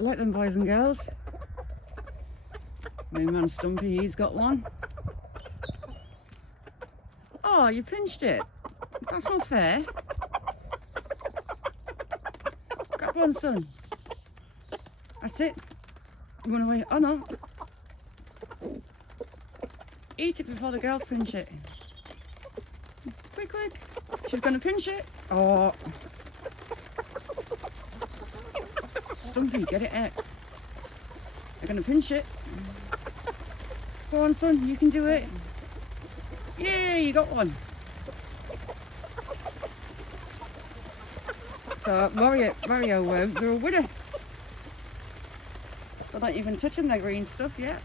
Like them, boys and girls. My man Stumpy, he's got one. Oh, you pinched it. That's not fair. Grab one, son. That's it. Run away. Oh no. Eat it before the girls pinch it. Quick, quick. She's going to pinch it. Oh. Stumpy, get it out. They're going to pinch it. Go on, son. You can do it. Yeah, you got one. So, Mario, they're a winner. They're not even touching their green stuff yet.